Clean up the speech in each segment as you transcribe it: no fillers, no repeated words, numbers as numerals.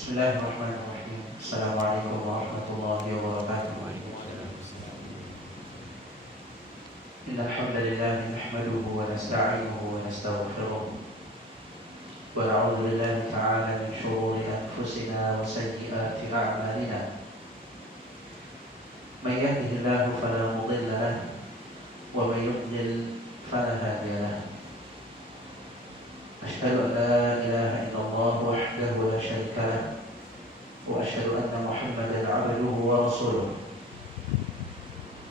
Bismillahirrahmanirrahim. Assalamualaikum warahmatullahi wabarakatuh. Innal hamdalillah nahmaduhu wa nasta'inuhu wa nastaghfiruh wa na'udzu billahi ta'ala min shururi anfusina wa sayyiati a'malina. May yahdihillahu fala mudilla lahu wa may yudlil fala hadiya lahu. Asyhadu an la ilaha illallah wahdahu la syarika lahu wa asyhadu anna Muhammadan 'abduhu wa rasuluh.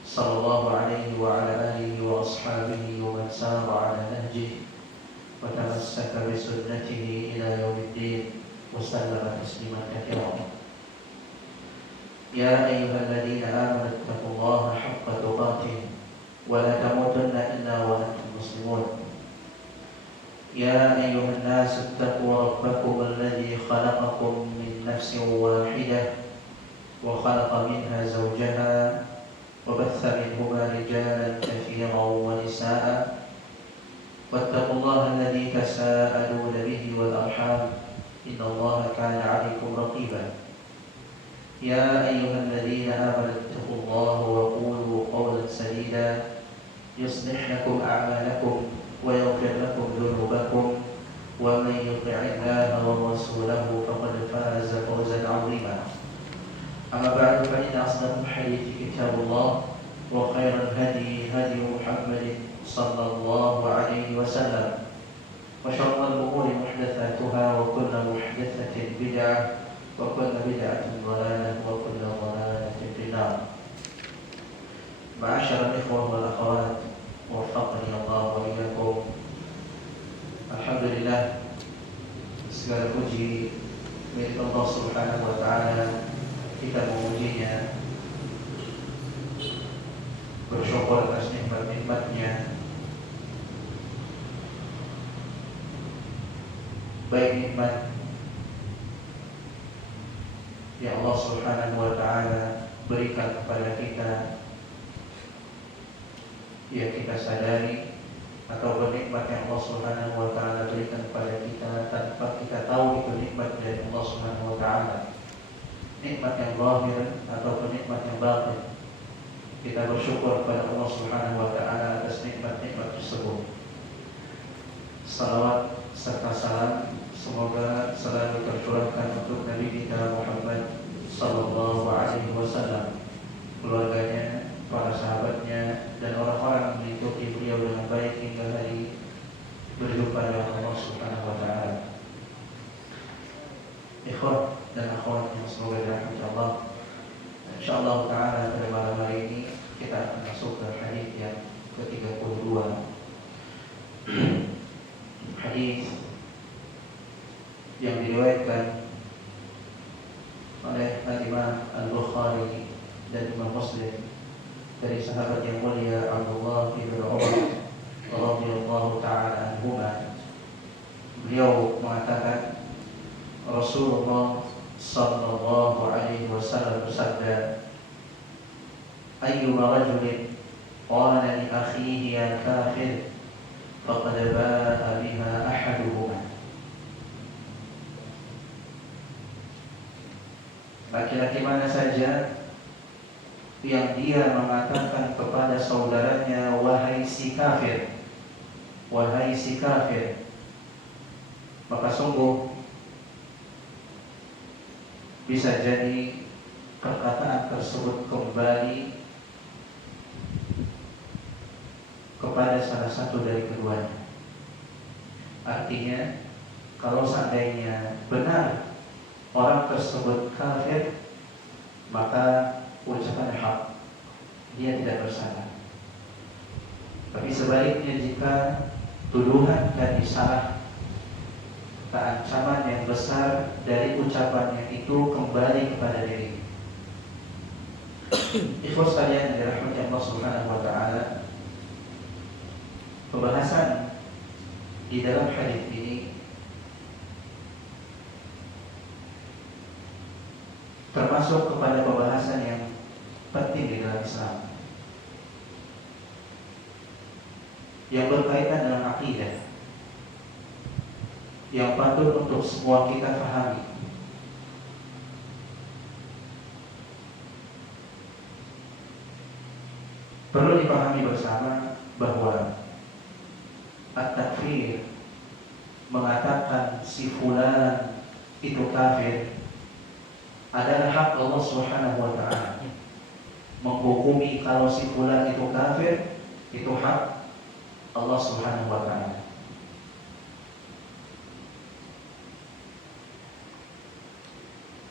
Sallallahu alaihi wa ala alihi wa ashabihi wa man sara ala nahjihi wa tamassaka bi sunnatihi ila yaumiddin wa sallama tasliman katsiran. Ya ayyuhalladzina amanu taqullaha haqqa tuqatih wa la tamutunna illa wa antum muslimun. يا أيها الناس اتقوا ربكم الذي خلقكم من نفس واحدة وخلق منها زوجها وبث منهما رجالا كثيرا ونساء واتقوا الله الذي تساءلون به والأرحام إن الله كان عليكم رقيبا. يا أيها الذين آمنوا اتقوا الله وقولوا قولا سديدا يصلح لكم أعمالكم ويغفر لكم ذنوبكم ومن يطع الله ورسوله فقد فاز فوزا عظيما. أما بعد فإن أصدق الحديث كتاب الله وخير الهدي هدي محمد صلى الله عليه وسلم وشر الأمور محدثاتها وكل محدثة بدعة وكل بدعة ضلالة وكل ضلالة في النار. معاشر الإخوة والأخوات waffaqani Allah wa iyyakum. Alhamdulillah, segala puji milik Allah Subhanahu wa taala. Kita memujinya, bersyukur atas nikmat-nikmatnya, baik nikmat yang Allah Subhanahu wa taala berikan kepada kita yang kita sadari, atau nikmat yang Allah Subhanahu wa taala berikan kepada kita tanpa kita tahu itu nikmat dari Allah Subhanahu wa taala. Nikmat yang zahir atau nikmat yang batin. Kita bersyukur kepada Allah Subhanahu wa taala atas nikmat-nikmat tersebut. Salawat serta salam semoga selalu tercurahkan untuk Nabi kita Muhammad sallallahu alaihi wasallam, keluarganya, para sahabatnya, dan orang-orang yang mengikuti beliau dengan baik hingga hari berjumpa dengan Allah Subhanahu wa taala. Ikhwah dan akhwat yang semoga dirahmati Allah. Insyaallah taala pada malam hari ini kita akan masuk ke hadis yang ke-32. Hadis yang diriwayatkan oleh Imam Al-Bukhari dan Imam Muslim dari sahabat yang mulia Abdullah bin Umar radhiyallahu taala anhuma. Beliau mengatakan Rasulullah sallallahu alaihi wasallam bersabda, ayyuma rajulin qala li akhihi ya kafir faqad ba'a biha ahaduhuma. Laki-laki mana saja yang dia mengatakan kepada saudaranya, wahai si kafir, maka sungguh bisa jadi perkataan tersebut kembali kepada salah satu dari keduanya. Artinya, kalau seandainya benar orang tersebut kafir, maka ucapan hak, dia tidak bersalah. Tapi sebaliknya, jika tuduhan dan salah, ancaman yang besar dari ucapannya itu kembali kepada diri. Ikhwas sekalian yang dirahmati Allah Subhanahu wa taala, pembahasan di dalam hadis ini termasuk kepada pembahasan yang penting di dalam Islam, yang berkaitan dengan akidah, yang patut untuk semua kita pahami. Perlu dipahami bersama bahwa at-takfir, mengatakan si fulan itu kafir, adalah hak Allah Subhanahu wa taala. Menghukumi kalau si fulan itu kafir itu hak Allah Subhanahu wa taala.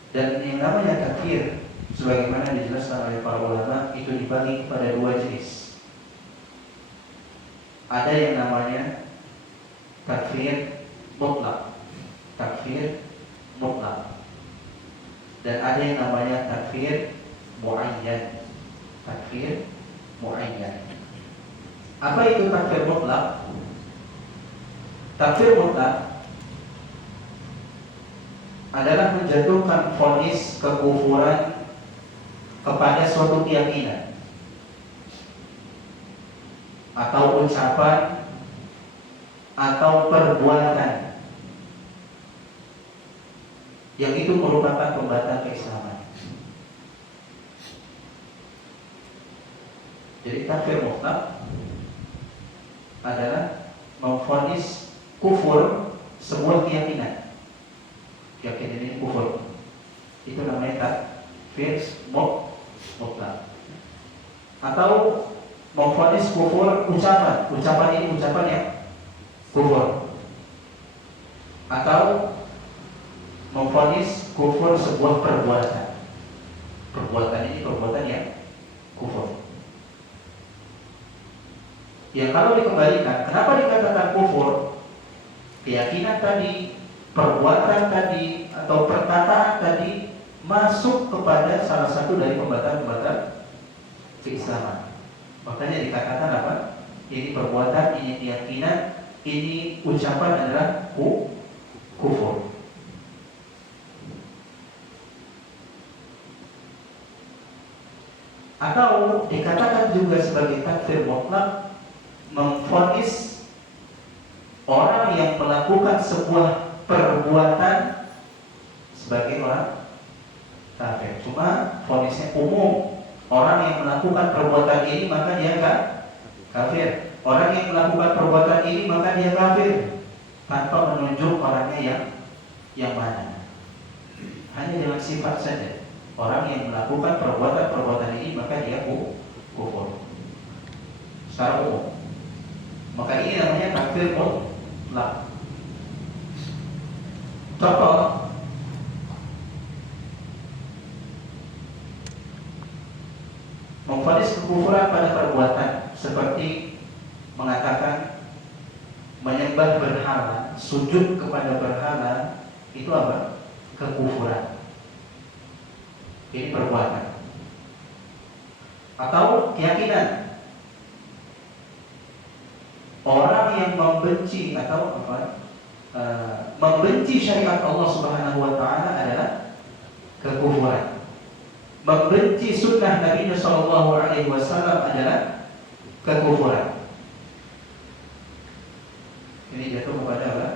Dan yang namanya takfir, sebagaimana dijelaskan oleh para ulama, itu dibagi kepada dua jenis. Ada yang namanya takfir mutlak, takfir mutlak, dan ada yang namanya takfir muayyan, takfir muayyan. Apa itu takfir mutlak? Takfir mutlak adalah menjatuhkan vonis kekufuran kepada suatu keyakinan atau ucapan atau perbuatan yang itu merupakan pembatal keislaman. Jadi kafir mutlak adalah memvonis kufur sebuah keyakinan. Keyakinan ini kufur. Itu namanya takfir mutlak. Atau memvonis kufur ucapan. Ucapan ini ucapan yang kufur. Atau memvonis kufur sebuah perbuatan. Perbuatan ini perbuatan yang kufur. Yang kalau dikembalikan, kenapa dikatakan kufur? Keyakinan tadi, perbuatan tadi, atau perkataan tadi masuk kepada salah satu dari pembatal-pembatal keislaman. Makanya dikatakan apa? Ini perbuatan, ini keyakinan, ini ucapan adalah kufur. Atau dikatakan juga sebagai takfir mutlak, memvonis orang yang melakukan sebuah perbuatan sebagai orang kafir. Cuma vonisnya umum. Orang yang melakukan perbuatan ini maka dia kafir. Orang yang melakukan perbuatan ini maka dia kafir, tanpa menunjuk orangnya yang mana. Hanya dengan sifat saja. Orang yang melakukan perbuatan ini maka dia kufur secara umum. Maka ini namanya takfir mutlak. Contoh, memvonis kekufuran pada perbuatan seperti mengatakan menyembah berhala, sujud kepada berhala, itu apa? Kekufuran. Ini perbuatan. Atau keyakinan. Orang yang membenci atau membenci syariat Allah Subhanahu wa taala adalah kekufuran. Membenci sunnah Nabi sallallahu alaihi wasallam adalah kekufuran. Ini jatuh kepada apa?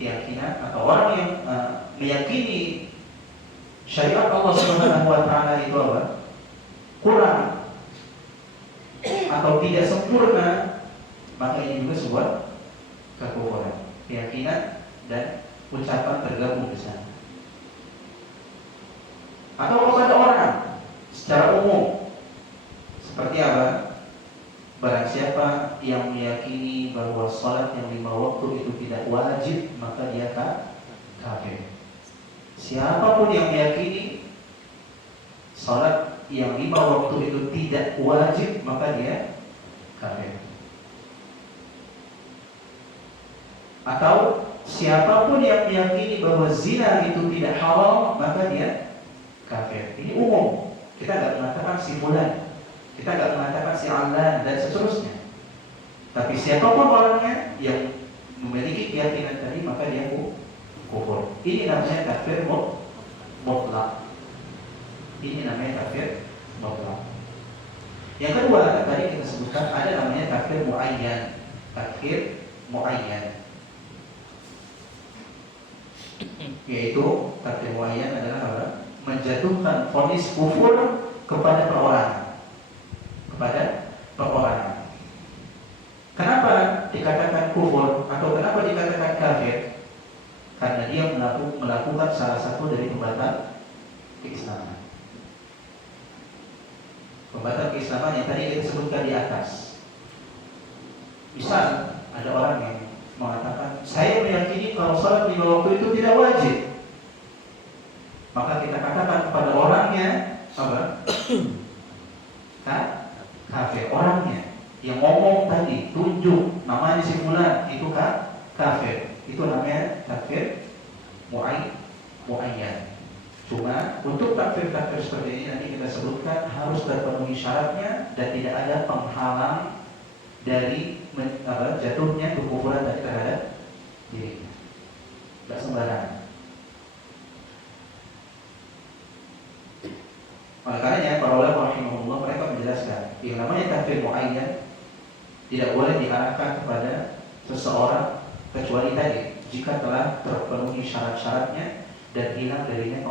Keyakinan. Atau orang yang meyakini syariat Allah Subhanahu wa taala itu apa? Kurang atau tidak sempurna, maka ini juga sebuah kekufuran. Keyakinan dan ucapan tergabung di sana. Atau kepada orang secara umum, seperti apa? Barang siapa yang meyakini bahwa salat yang 5 waktu itu tidak wajib, maka dia kafir. Siapapun yang meyakini salat yang 5 waktu itu tidak wajib, maka dia kafir. Atau siapapun yang meyakini bahwa zina itu tidak halal, maka dia kafir. Ini umum. Kita tidak mengatakan si fulan, kita tidak mengatakan si alan dan seterusnya. Tapi siapapun orangnya yang memiliki keyakinan tadi, maka dia kufur. Ini namanya kafir mutlak. Ini namanya kafir mutlak. Yang kedua, tadi kita sebutkan ada namanya kafir muayyan. Kafir muayyan, yaitu kafir muayyan adalah apa? Menjatuhkan vonis kufur kepada perorangan, kepada kafir? Karena dia melakukan salah satu dari pembatal keislaman. Pembatal keislaman yang tadi kita sebutkan di atas. Misal ada orang yang mengatakan, saya meyakini kalau salat 5 waktu itu tidak wajib. Maka kita katakan kepada orangnya apa? Kafir. Orangnya yang ngomong tadi, tunjuk namanya si fulan, itu kafir. Itu namanya kafir muayyan. Cuma untuk takfir-takfir seperti ini nanti kita sebutkan harus terpenuhi syaratnya dan tidak ada penghalang dari jatuhnya kekufuran tadi terhadap dirinya. Tidak sembarangan. Oleh karenanya para ulama rahimahullah mereka menjelaskan yang namanya takfir muayyan tidak boleh diarahkan kepada seseorang kecuali tadi jika telah terpenuhi syarat-syaratnya dan hilang darinya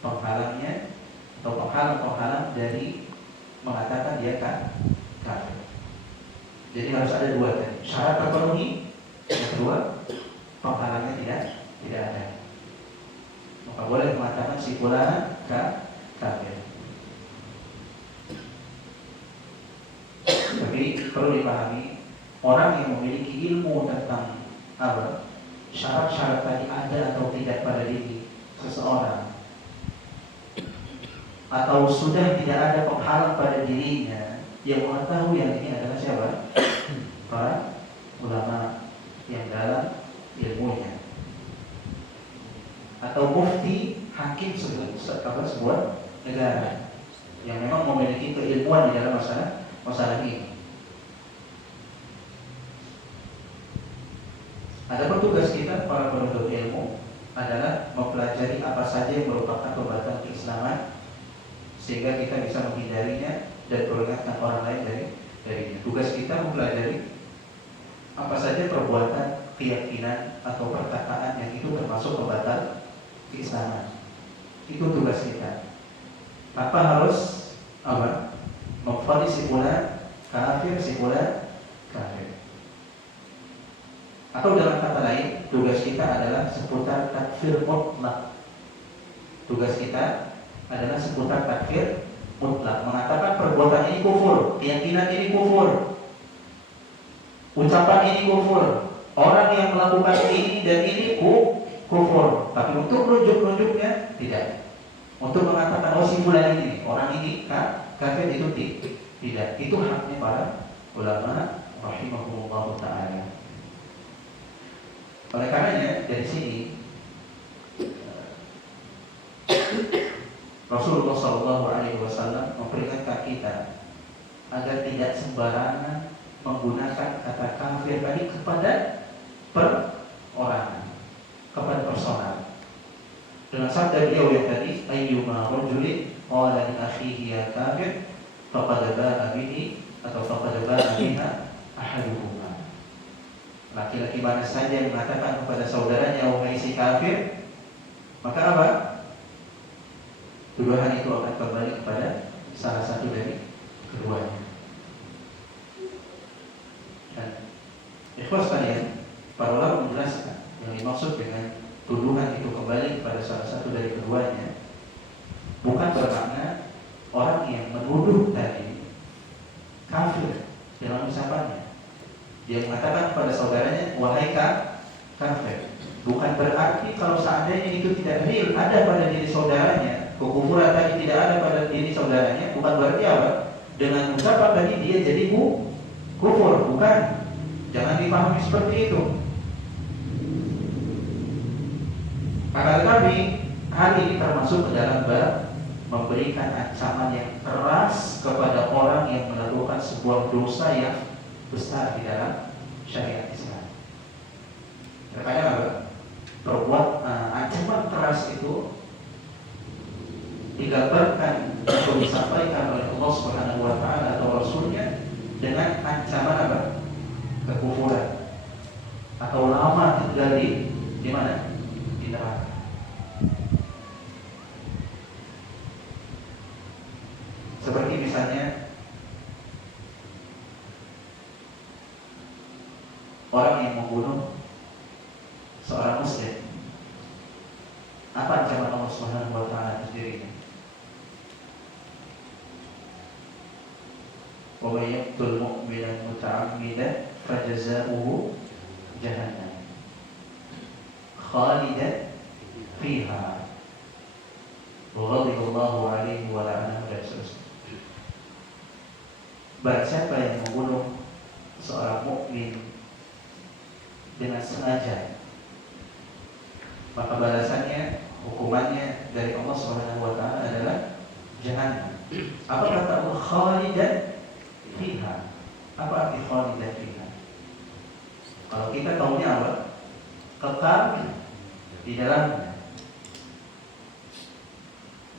penghalangnya atau penghalang dari mengatakan dia kafir. Jadi harus ada dua tadi, syarat terpenuhi, yang kedua penghalangnya tidak ada. Maka boleh mengatakan si fulan kafir. Tapi perlu dipahami, orang yang memiliki ilmu tentang syarat-syarat tadi ada atau tidak pada diri seseorang, atau sudah tidak ada penghalang pada dirinya, yang mengetahui yang ini adalah siapa? Para ulama yang dalam ilmunya, atau mufti, hakim sebuah negara yang memang memiliki keilmuan di dalam masalah ini. Ada petugas kita para penuntut ilmu adalah mempelajari apa saja yang merupakan pembatal keislaman sehingga kita bisa menghindarinya dan memperingatkan orang lain darinya. Tugas kita mempelajari apa saja perbuatan, keyakinan atau perkataan yang itu termasuk pembatal keislaman. Itu tugas kita. Tanpa harus memvonis si fulan kafir, si fulan kafir. Atau dalam kata lain, tugas kita adalah seputar takfir mutlak. Tugas kita adalah seputar takfir mutlak, mengatakan perbuatan ini kufur, keyakinan ini kufur, ucapan ini kufur, orang yang melakukan ini dan ini kufur. Tapi untuk menunjuk-nunjuknya tidak. Untuk mengatakan si fulan ini, orang ini kafir, itu tidak. Itu haknya para ulama rahimahumullah ta'ala. Oleh karenanya dari sini Rasulullah SAW memperingatkan kita agar tidak sembarangan menggunakan kata kafir tadi kepada perorangan, kepada personal. Dengan sabda beliau yang tadi, ayyuma rajulin qala li akhihi ya kafir faqad ba'a bihi atau faqad ba'a biha ahaduhuma. Laki-laki mana saja yang mengatakan kepada saudaranya wahai si kafir, maka apa? Tuduhan itu akan kembali kepada salah satu dari keduanya. Dan ikhwas sekalian, para ulama menjelaskan yang dimaksud dengan tuduhan itu kembali kepada salah satu dari keduanya bukan bermakna orang yang menuduh tadi kafir dalam ucapannya. Dia mengatakan kepada saudaranya wahai kafir. Bukan berarti kalau seandainya itu tidak real ada pada diri saudaranya, kekufuran tadi tidak ada pada diri saudaranya, bukan berarti apa? Dengan ucapan tadi dia jadi kufur, bukan. Jangan dipahami seperti itu. Akan tetapi hal ini termasuk ke dalam bab memberikan ancaman yang keras kepada orang yang melakukan sebuah dosa yang besar di dalam syariat Islam. Terkadang apa? Ancaman keras itu digambarkan atau disampaikan oleh Allah Subhanahu wa taala atau Rasulnya dengan ancaman apa? Kekufuran atau lama tinggal di mana? Di neraka. Seperti misalnya orang yang membunuh seorang muslim, apa ancaman Allah Subhanahu wa taala atas dirinya? Wa may yaqtul mu'minan muta'ammidan fajazaohu jahannam khalidan fiha wa ghadiballahu alaihi wa la'anahu dan seterusnya. Barang siapa yang membunuh seorang mukmin dengan sengaja, maka balasannya, hukumannya dari Allah Subhanahu wa taala adalah jahannam. Apa kata Allah? Khalidan fiha. Apa arti khalidan fiha? Kalau kita tahunya apa? Kekal di dalamnya.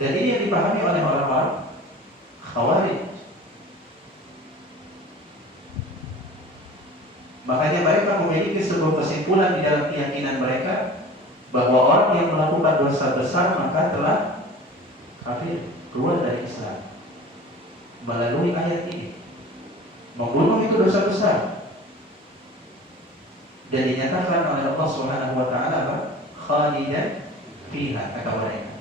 Dan ini yang dipahami oleh orang-orang Khawarij. Makanya mereka memiliki sebuah kesimpulan di dalam keyakinan mereka bahwa orang yang melakukan dosa besar maka telah kafir, keluar dari Islam melalui ayat ini. Membunuh itu dosa besar dan dinyatakan oleh Allah Subhanahu wa taala khalidan fiha, kata mereka.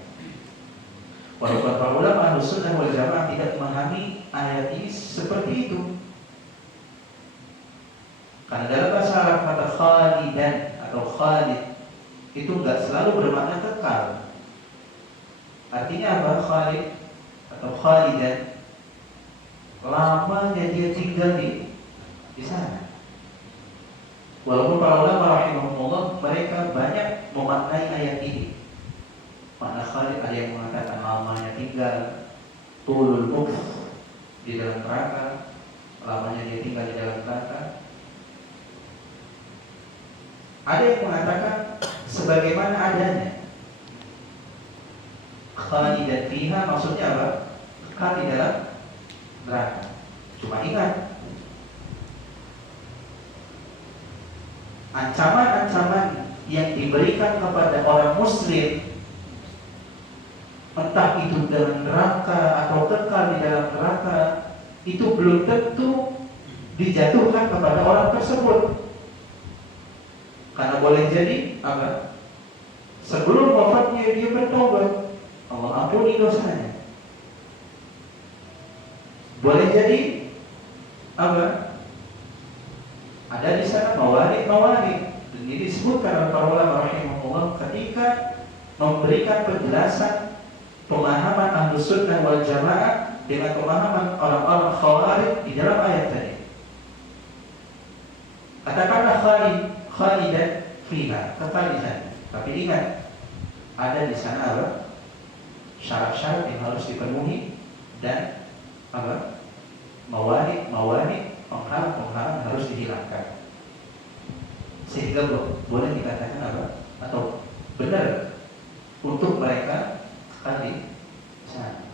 Walaupun para ulama Ahlus Sunnah wal Jamaah tidak memahami ayat ini seperti itu. Karena dalam bahasa Arab kata khalidan atau khalid itu enggak selalu bermakna kekal. Artinya apa? Khalid atau khalidan, lamanya dia tinggal di sana. Walaupun para ulama rahimahumullah mereka banyak memaknai ayat ini. Makna khalid ada yang mengatakan lamanya tinggal, tulul mukh di dalam neraka, lamanya dia tinggal di dalam neraka. Ada yang mengatakan sebagaimana adanya. Khalidan fiha maksudnya apa? Kekal di dalam neraka. Cuma ingat, ancaman-ancaman yang diberikan kepada orang muslim, entah itu dalam neraka atau kekal di dalam neraka, itu belum tentu dijatuhkan kepada orang tersebut. Karena boleh jadi apa? Sebelum wafatnya dia bertobat, Allah ampuni dosanya. Boleh jadi apa? Ada di sana mawali. Dan ini disebutkan oleh para ulama rahimahullah ketika memberikan penjelasan pemahaman Ahlus Sunnah wal Jamaah dengan pemahaman orang-orang Khawarij di dalam ayat tadi. Katakanlah khalidan fiha, kekal di sana. Tapi ingat, ada di sana apa? Syarat-syarat yang harus dipenuhi dan apa? Mawani, penghalang harus dihilangkan. Sehingga boleh dikatakan apa? Atau benar untuk mereka kekal di sana.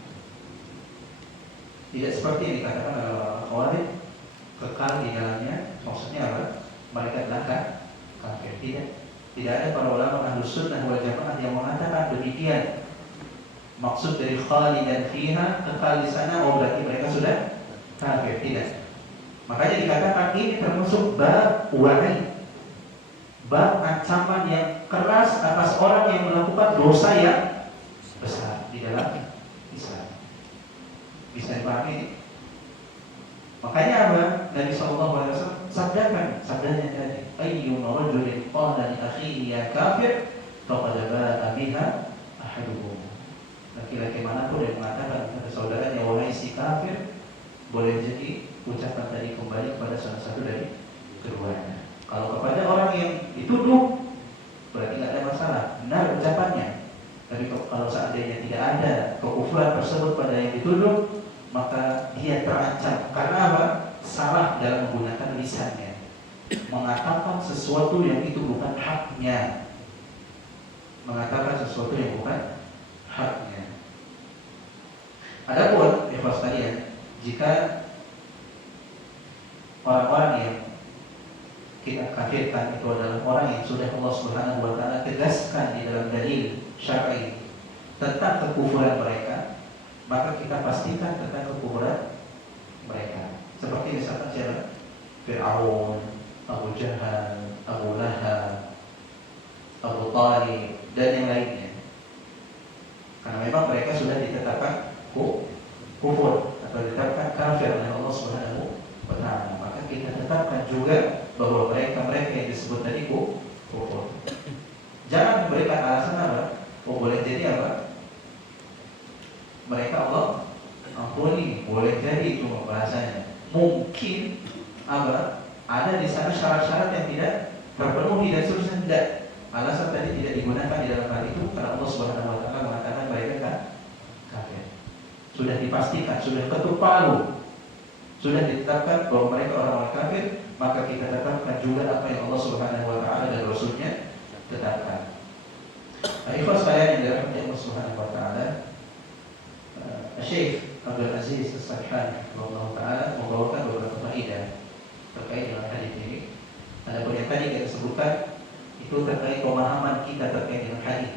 Tidak seperti yang dikatakan oleh orang Khawarij, kekal di dalamnya. Maksudnya apa? Mereka telah kafir. Tidak ada para ulama Ahlus Sunnah wal Jamaah yang mengatakan demikian. Maksud dari khalidan fiha, kekal di sana, oh berarti mereka sudah kafir. Tidak. Makanya dikatakan ini termasuk bab wa'i, bab ancaman yang keras atas orang yang melakukan dosa yang besar di dalam Islam. Bisa dipahami? Makanya apa? Nabi SAW sabdanya tadi, ayyuma rajulin qala li akhihi ya kafir faqad ba'a biha ahaduhum. Laki-laki manapun yang mengatakan kepada saudaranya wahai si kafir, boleh jadi ucapan tadi kembali kepada salah satu dari keduanya. Kalau kepada orang yang dituduh berarti tidak ada masalah, benar ucapannya. Tapi kalau seandainya tidak ada kekufuran tersebut pada yang dituduh, maka dia terancam. Karena apa? Salah dalam menggunakan lisannya, mengatakan sesuatu yang itu bukan haknya, mengatakan sesuatu yang bukan haknya. Adapun ikhwas sekalian, jika orang-orang yang kita kafirkan itu adalah orang yang sudah Allah Subhanahu wa taala tegaskan di dalam dalil syar'i tentang kekufuran mereka, maka kita pastikan tentang kekufuran mereka. Seperti misalkan siapa? Fir'aun, Abu Jahal, Abu Lahab, zalim, dan yang lainnya. Karena memang mereka sudah ditetapkan kufur atau ditetapkan kafir oleh Allah Subhanahu wa taala. Maka kita tetapkan juga bahwa mereka yang disebut tadi kufur. Jangan memberikan alasan apa? Oh, boleh jadi apa? Mereka Allah ampuni, boleh jadi itu bahasanya. Mungkin apa? Ada di sana syarat-syarat yang tidak terpenuhi dan seterusnya tidak. Alasan tadi tidak digunakan di dalam hal itu karena Allah Subhanahu wa taala mengatakan mereka kan kafir. Sudah dipastikan, sudah ketuk palu, sudah ditetapkan bahwa mereka orang-orang kafir, maka kita tetapkan juga apa yang Allah Subhanahu wa taala dan Rasulnya tetapkan. Nah, ikhwas sekalian yang dirahmati Allah Subhanahu wa taala, Syekh Abdul Aziz As-Sahhan rahimahullah taala membawakan beberapa faedah terkait dengan hadis ini. Ada yang tadi kita sebutkan itu terkait pemahaman kita terkait dengan hadis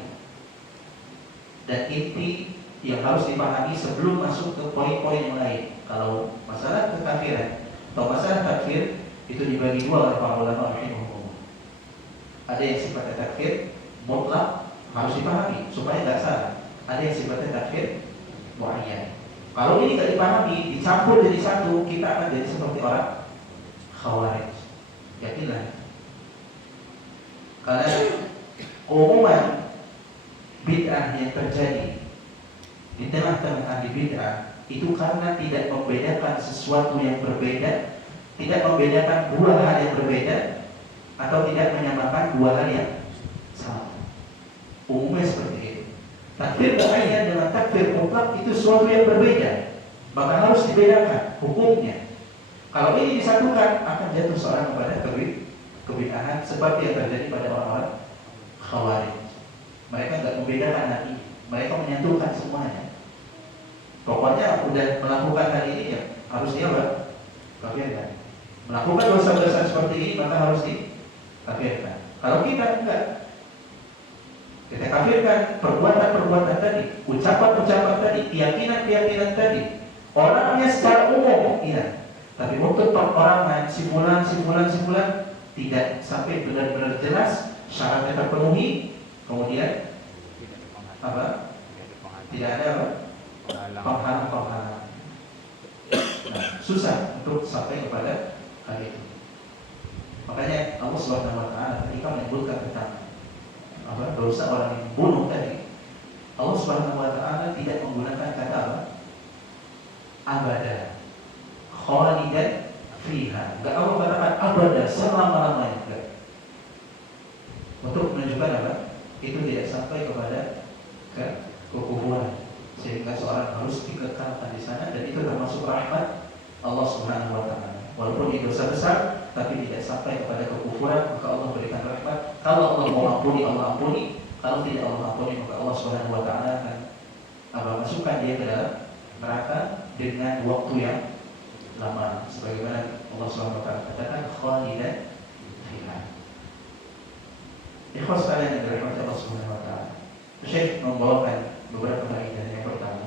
dan inti yang harus dipahami sebelum masuk ke poin-poin yang lain. Kalau masalah kekafiran atau masalah takfir itu dibagi dua oleh para ulama rahimahumullah. Ada yang sifatnya takfir mutlak harus dipahami supaya tidak salah. Ada yang sifatnya takfir muayyan. Kalau ini tidak dipahami, dicampur jadi satu, kita akan jadi seperti orang khawarij. Yakinlah. Karena umuman bid'ah yang terjadi di tengah-tengah ahli bid'ah itu karena tidak membedakan sesuatu yang berbeda, tidak membedakan dua hal yang berbeda, atau tidak menyamakan dua hal yang sama. Umumnya seperti itu. Takfir muayyan dengan takfir mutlak itu sesuatu yang berbeda, maka harus dibedakan hukumnya. Kalau ini disatukan akan jatuh seorang kepada kebid'ahan seperti yang terjadi pada orang-orang khawarij. Mereka tidak membedakan hati, mereka menyatukan semuanya. Pokoknya udah melakukan hal ini ya harus dia kafirkan. Melakukan dosa-dosa seperti ini maka harus dikafirkan. Kalau kita enggak, kita kafirkan perbuatan-perbuatan tadi, ucapan-ucapan tadi, keyakinan-keyakinan tadi, orangnya secara umum, iya. Tapi untuk perorangan, simpulan tidak sampai benar-benar jelas syaratnya terpenuhi, kemudian apa? Tidak ada apa? Penghalang. Nah, susah untuk sampai kepada hal itu. Makanya Allah Subhanahu wa taala ketika menyebutkan tentang apa? Dosa orang yang bunuh tadi, Allah Subhanahu wa taala tidak menggunakan kata apa? Abada. Khalidan fiha. Enggak Allah katakan abada selama-lamanya, enggak. Untuk menunjukkan apa? Itu tidak sampai kepada kekufuran sehingga seorang harus dikekalkan di sana, dan itu termasuk rahmat Allah Subhanahu wa taala. Walaupun itu dosa besar tapi tidak sampai kepada kekufuran, maka Allah berikan rahmat. Kalau Allah mau ampuni, Allah ampuni. Kalau tidak Allah ampuni, maka Allah Subhanahu wa taala akan masukkan dia ke dalam neraka dengan waktu yang lama, sebagaimana Allah Subhanahu wa taala katakan khalidan fiha. Ikhwas sekalian yang dirahmati Allah Subhanahu wa taala, Syekh membawakan beberapa faedah. Yang pertama,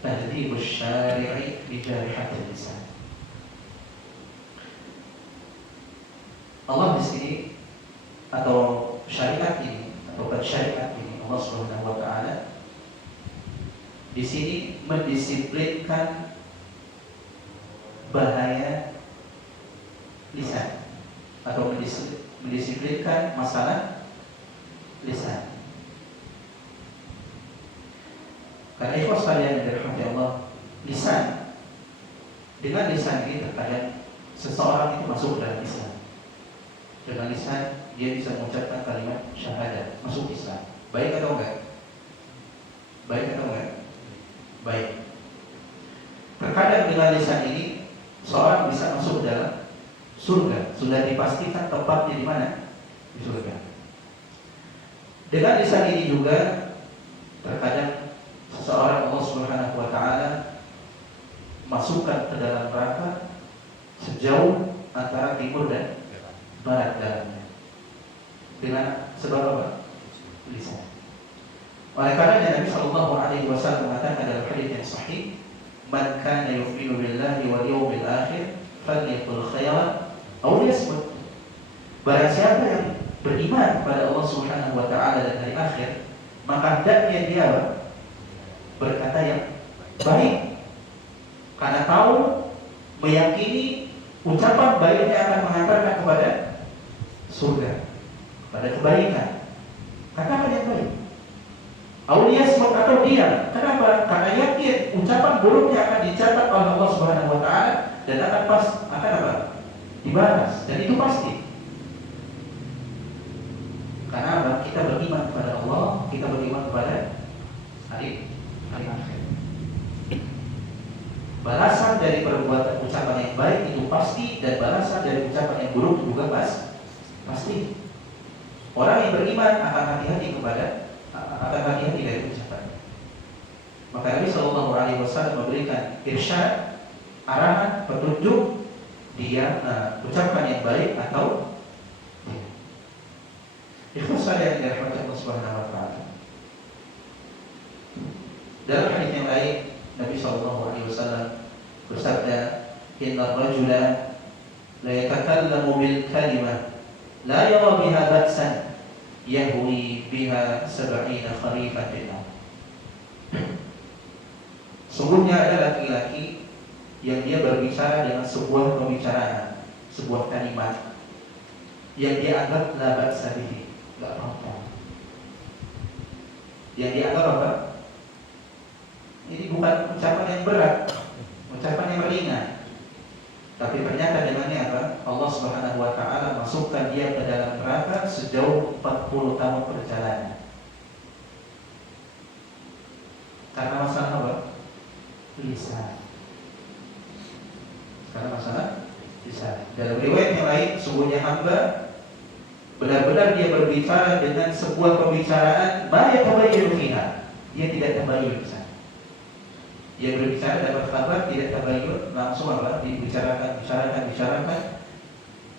tahdhibus syari'i bi jarihatil lisan. Allah di sini atau syariat ini atau syariat ini Allah Subhanahu wa taala di sini mendisiplinkan bahaya lisan atau mendisiplinkan masalah lisan. Karena ikhwas sekalian yang dirahmati Allah, lisan, dengan lisan ini terkadang seseorang itu masuk dalam Islam. Dengan lisan dia bisa mengucapkan kalimat syahadat, masuk Islam. Baik atau enggak? Baik atau enggak? Baik. Terkadang dengan lisan ini seorang bisa masuk dalam surga, sudah dipastikan tempatnya di mana? Di surga. Dengan lisan ini juga terkadang seseorang Allah Subhanahu wa taala masukkan ke dalam neraka sejauh antara timur dan barat dalamnya. Dengan sebab apa? Lisan. Oleh karenanya Nabi sallallahu alaihi wasallam mengatakan dalam hadis yang sahih, "Man kana yu'minu billahi wal yawmil akhir falyaqul khairan aw liyasmut." Barang siapa yang beriman kepada Allah Subhanahu wa taala dan hari akhir, maka hendaknya dia berkata yang baik, karena tahu, meyakini ucapan baiknya akan mengantarkan kepada surga, kepada kebaikan. Katakan yang baik. Aulia sebut atau diam. Kenapa? Karena yakin ucapan buruknya akan dicatat oleh Allah Subhanahu wa taala dan akan apa? Dibalas. Dan itu pasti. Karena apa? Kita beriman kepada Allah, kita beriman kepada hari akhir. Balasan dari perbuatan ucapan yang baik itu pasti, dan balasan dari ucapan yang buruk juga pasti. Orang yang beriman akan hati-hati dari ucapan. Maka Nabi Shallallahu Alaihi Wasallam memberikan irsyad, arahan, petunjuk, dia ucapan yang baik atau ikhlas saya yang dirahmati Allah Subhanahu Wa Taala. Dalam hadis yang lain, Nabi Shallallahu Alaihi Wasallam bersabda, Inna rajula la yatakallamu bil kalimah la yara biha ba'san yahwi biha 70 kharifan finnar. Sungguhnya ada laki-laki yang dia berbicara dengan sebuah pembicaraan, sebuah kalimat yang dia anggap la ba'sa bihi, enggak apa-apa. Yang dia anggap apa? Ini bukan ucapan yang berat, ucapan yang ringan. Tapi ternyata dengannya apa? Allah Subhanahu wa taala masukkan dia ke dalam neraka sejauh 40 tahun perjalanan. Karena masalah apa? Lisan. Karena masalah lisan. Dalam riwayat yang lain, sungguhnya hamba benar-benar dia berbicara dengan sebuah pembicaraan ma yatabayyanu fiha. Dia tidak tabayyun. Dia berbicara dapat kabar tidak tabayyun, langsung apa? Dibicarakan.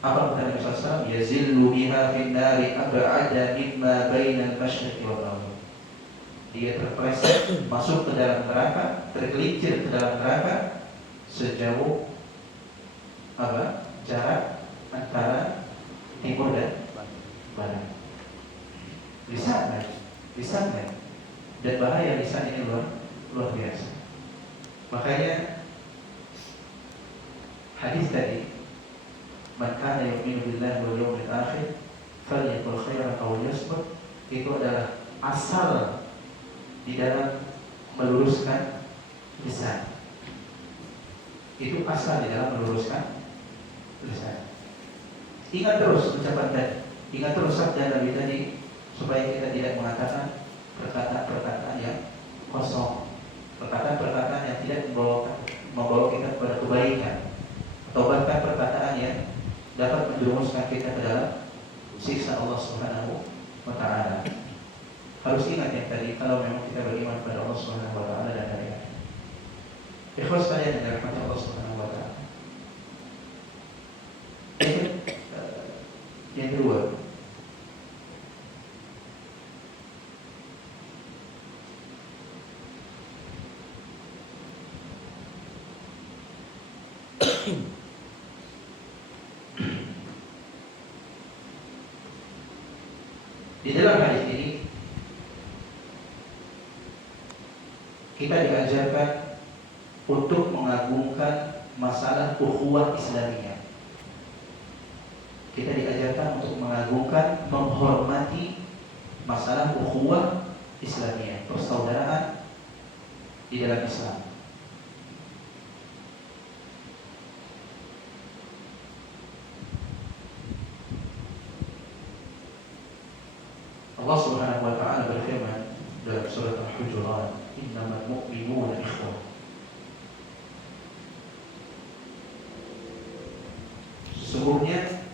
Apa kata Nabi SAW? Yazillu biha fin nari ab'ada mimma bainal masyriqi wal maghrib. Dia terpeleset masuk ke dalam neraka, tergelincir ke dalam neraka sejauh apa? Jarak antara timur dan barat. Lisan. Dan bahaya lisan ini luar biasa. Makanya hadis tadi, man kana yu'minu billahi wal yawmil akhir falyaqul khairan aw liyasmut, itu adalah asal di dalam meluruskan lisan. Itu asal di dalam meluruskan lisan. Ingat terus ucapan tadi, ingat terus sabda Nabi tadi, supaya kita tidak mengatakan perkataan-perkataan yang kosong, perkataan-perkataan yang tidak membawa kita kepada kebaikan, atau bahkan perkataan yang dapat menjerumuskan kita ke dalam siksa Allah Subhanahu wa taala. Harus ingat yang tadi, kalau memang kita beriman kepada Allah Subhanahu wa taala dan hari akhir. Ikhlas kalian yang dirahmati Allah Subhanahu wa taala. Yang kedua, di dalam hadis ini kita diajarkan untuk mengagungkan masalah ukhuwah Islamiyah. Kita diajarkan untuk mengagungkan, menghormati masalah ukhuwah Islamiyah, persaudaraan di dalam Islam. Allah Subhanahu wa taala berfirman dalam surat Al-Hujurat, "Innamal mu'minuna ikhwah." Sesungguhnya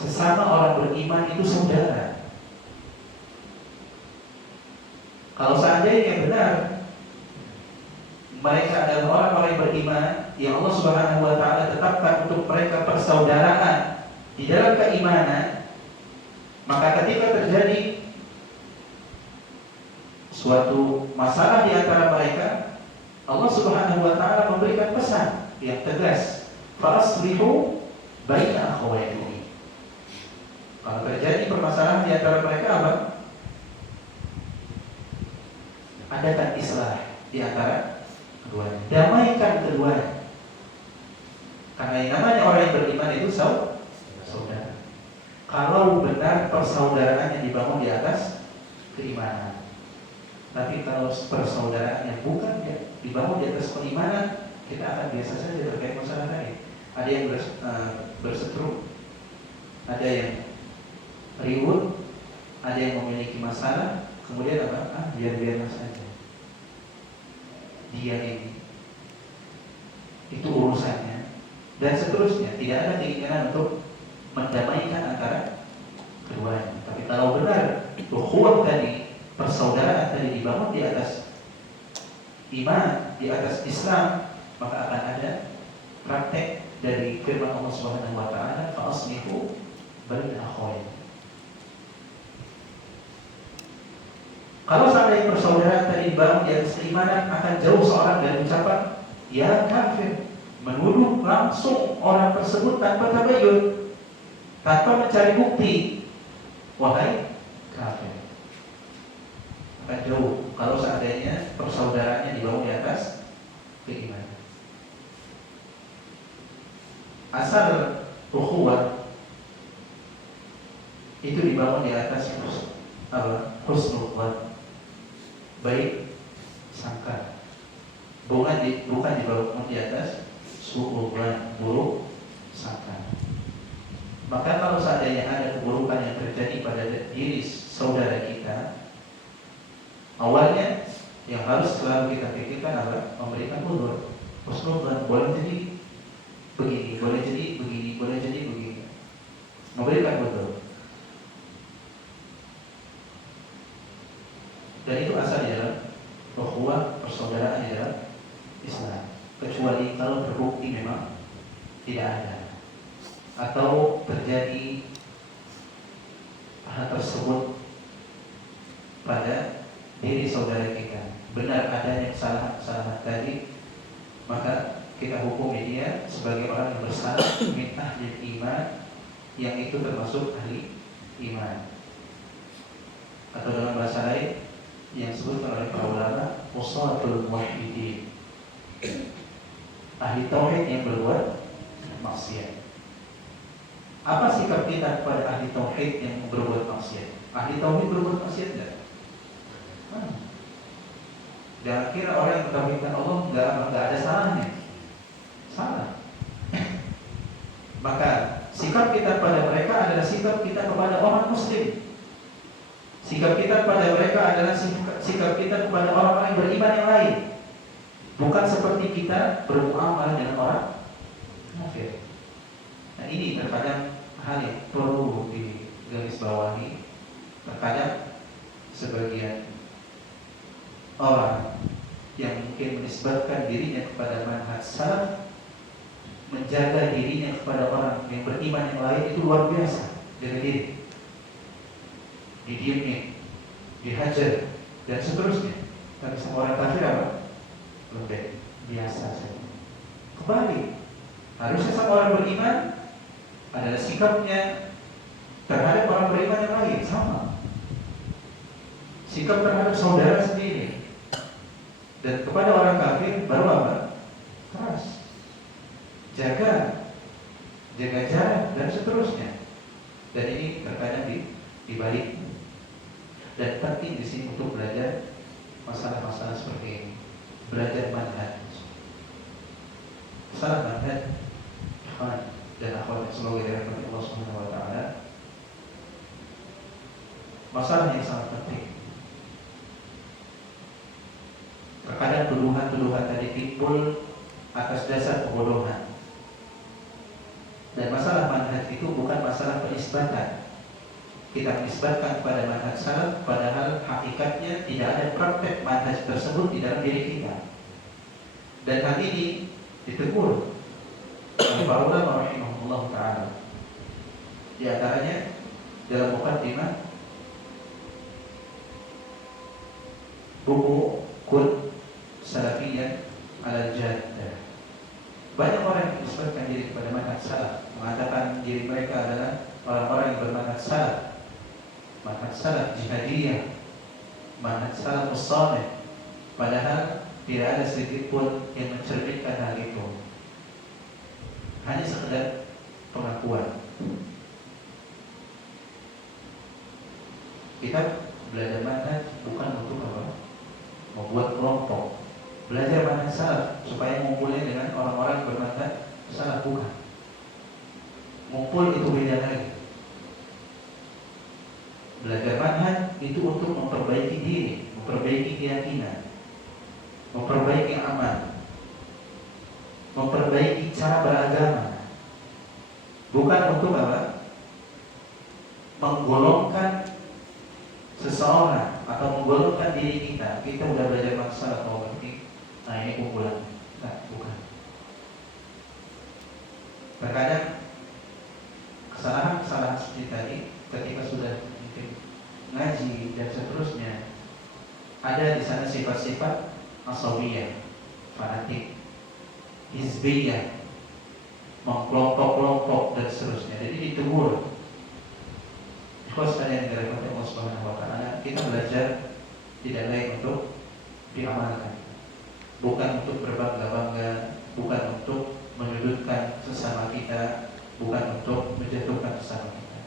sesama orang beriman itu saudara. Kalau seandainya benar mereka adalah orang-orang yang beriman yang Allah Subhanahu wa taala tetapkan untuk mereka persaudaraan di dalam keimanan, maka ketika terjadi suatu masalah di antara mereka, Allah Subhanahu wa taala memberikan pesan yang tegas, "Faslihu baina akhawaykum." Kalau terjadi permasalahan di antara mereka apa? Adakan islah di antara keduanya. Damaikan keduanya. Karena yang namanya orang yang beriman itu saudara. Kalau benar persaudaraannya dibangun di atas keimanan. Tapi kalau persaudaraannya bukan dibangun di atas keimanan, kita akan biasa saja terkait masalah lain. Ada yang berseteru, ada yang ribut, ada yang memiliki masalah, kemudian apa? Biar-biarlah saja. Dia ini, itu urusannya, dan seterusnya. Tidak ada keinginan untuk mendamaikan antara keduanya. Tapi kalau benar ukhuwah tadi, persaudaraan tadi dibangun di atas iman, di atas Islam, maka akan ada praktek dari firman Allah Subhanahu wa taala, fa aslihu baina akhawain. Kalau seandainya persaudaraan tadi dibangun di atas keimanan, akan jauh seorang dari ucapan ya kafir, menuduh langsung orang tersebut tanpa tabayun, tanpa mencari bukti, wahai kafir. Akan jauh kalau seandainya persaudaraannya dibangun di atas keimanan. Asal ukhuwah itu dibangun di atas husnul dzan, baik sangka, bukan dibangun di atas su'ul dzan, buruk sangka. Maka kalau seandainya ada keburukan yang terjadi pada diri saudara kita, awalnya yang harus selalu kita pikirkan adalah memberikan udzur. Husnul dzan, boleh jadi begini, boleh jadi begini, boleh jadi begini. Memberikan udzur. Dan itu asalnya adalah ukhuwah, persaudaraan adalah Islam. Kecuali kalau terbukti memang tidak ada, atau terjadi hal tersebut pada diri saudara kita, benar adanya kesalahan tadi, maka kita hukumi dia sebagai orang yang bersalah min ahli iman, yang itu termasuk ahli iman, atau dalam bahasa lain yang disebutkan oleh para ulama, usatul muwahhidin, ahli tauhid yang berbuat maksiat. Apa sikap kita kepada ahli tauhid yang berbuat maksiat? Ahli tauhid berbuat maksiat enggak? Jangan kira orang yang mentauhidkan Allah enggak ada salahnya. Salah. Maka sikap kita pada mereka adalah sikap kita kepada orang muslim. Sikap kita kepada mereka adalah sikap kita kepada orang-orang yang beriman yang lain. Bukan seperti kita bermuamalah dengan orang kafir. Nah, ini terkadang hal yang perlu digarisbawahi. Terkadang sebagian orang yang mungkin menisbatkan dirinya kepada manhaj salaf, menjaga dirinya kepada orang yang beriman yang lain, itu luar biasa. Jaga diri, didiemin, dihajar, dan seterusnya. Tapi sama orang kafir apa? Lembek, biasa saja. Kembali, harusnya sama orang beriman adalah sikapnya terhadap orang beriman yang lain sama. Sikap terhadap saudara sendiri. Dan kepada orang kafir baru apa? Keras. Jaga jarak dan seterusnya. Dan ini terkadang dibalik. Dan penting di sini untuk belajar masalah-masalah seperti ini. Belajar manhaj. Masalah manhaj, ikhwan dan akhwat yang semoga dirahmati Allah Subhanahu wa taala. Masalah yang sangat penting. Terkadang tuduhan-tuduhan tadi timbul atas dasar kebodohan. Dan masalah manhaj itu bukan masalah penisbatan. Kita menisbatkan kepada manhaj salaf, padahal hakikatnya tidak ada praktek manhaj tersebut di dalam diri kita. Dan hal ini ditegur oleh para ulama rahimahullah ta'ala. Di antaranya dalam muqaddimah buku Kun Salafiyyan ala Jaddah. Banyak orang yang menisbatkan diri kepada manhaj salaf, mengatakan diri mereka adalah orang-orang yang bermanhaj salaf manhaj salaf jihadiyah, manhaj salafus saleh, padahal tidak ada sedikit pun yang mencerminkan hal itu. Hanya sekedar pengakuan. Kita belajar manhaj bukan untuk apa? Membuat kelompok. Belajar manhaj salaf supaya ngumpulin dengan orang-orang bermanhaj salaf, bukan. Ngumpul itu beda lagi. Belajar manhaj itu untuk memperbaiki diri, memperbaiki keyakinan, memperbaiki amal, memperbaiki cara beragama. Bukan untuk apa? Menggolongkan seseorang atau menggolongkan diri kita. Kita udah belajar masalah atau berarti, nah ini kumpulan. Nah, bukan. Terkadang kesalahan-kesalahan seperti tadi ketika sudah mungkin ngaji dan seterusnya, ada di sana sifat-sifat asawiyah, fanatik, hizbiyah, mengkelompok-kelompok dan seterusnya. Jadi ditegur. Ikhlas sekalian yang dirahmati Allah Subhanahu wa taala, kita belajar tidak lain untuk diamalkan. Bukan untuk berbangga-bangga, bukan untuk menyudutkan sesama kita, bukan untuk menjatuhkan sesama kita.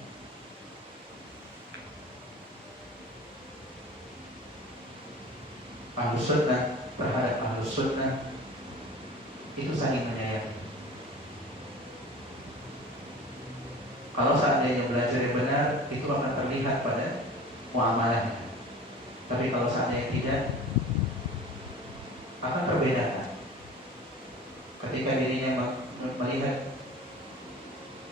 Ahlus sunnah terhadap ahlus sunnah itu saling menyayangi. Kalau seandainya belajar yang benar, itu akan terlihat pada muamalahnya. Tapi kalau seandainya tidak, akan terbedakan. Ketika dirinya melihat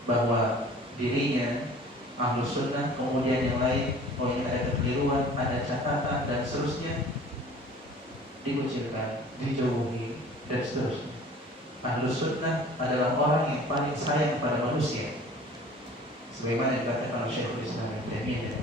bahwa dirinya ahlus sunnah, kemudian yang lain, oh ini ada kekeliruan, ada catatan dan seterusnya, dikucilkan, dijauhi dan seterusnya. Ahlus sunnah adalah orang yang paling sayang pada manusia. Sebagaimana dikatakan oleh Syekhul Islam Ibnu Taimiyah